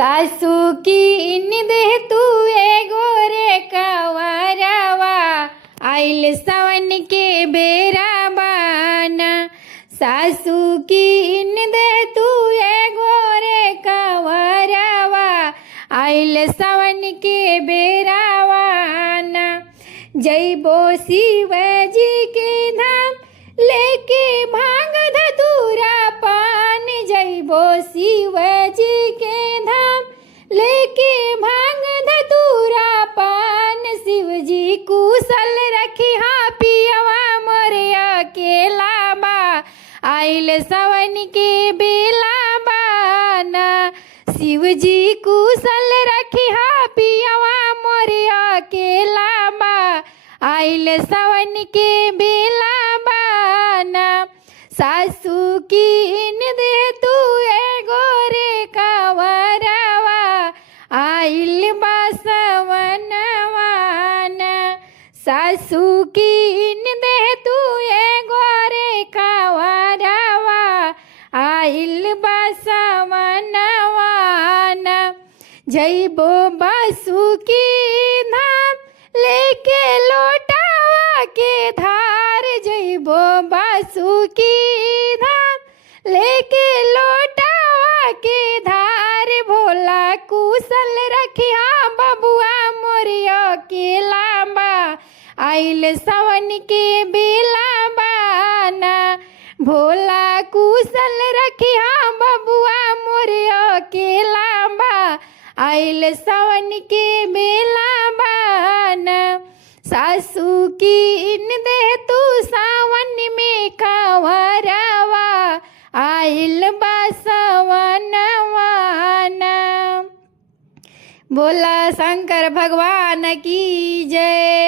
सासू की इन दे तू एगो रे कवरवा आइल सावन के बेरा बाना। सासू की इन दे तू एगो रे कवरवा आइल सावन के बेरा बाना। जैबो शिव जी के धाम लेके भांग धतूरा पान। जैबो शिव जी के धाम लेके भांग धतूरा पान। शिव जी कुशल रखी हाँ पियवा मोरे अकेला बा आइल सावन के बेला बाना। शिव जी कुशल रखी हाँ पियवा मोरे अकेला बा आइल सावन के बेला बाना। सासू की इन दे तू एगो रे कवरवा आइल बा सावनवा ना। सासू की इन दे तू एगो रे कवरवा आइल बा सावनवा ना। जैबो बासुकी धाम लेके लोटावा के धार। जैबो बासुकी धाम लेके लोटावा के धार। भोला कुशल रखिया बबुआ मोरिया के लांबा आइल सावन के बेला बाना। भोला कुशल रखिया बबुआ मोरिया के लांबा आइल सावन के बेला बाना। सासू की इन दे तू सावन में कवरवा आइल बा सावनवा ना। बोला शंकर भगवान की जय।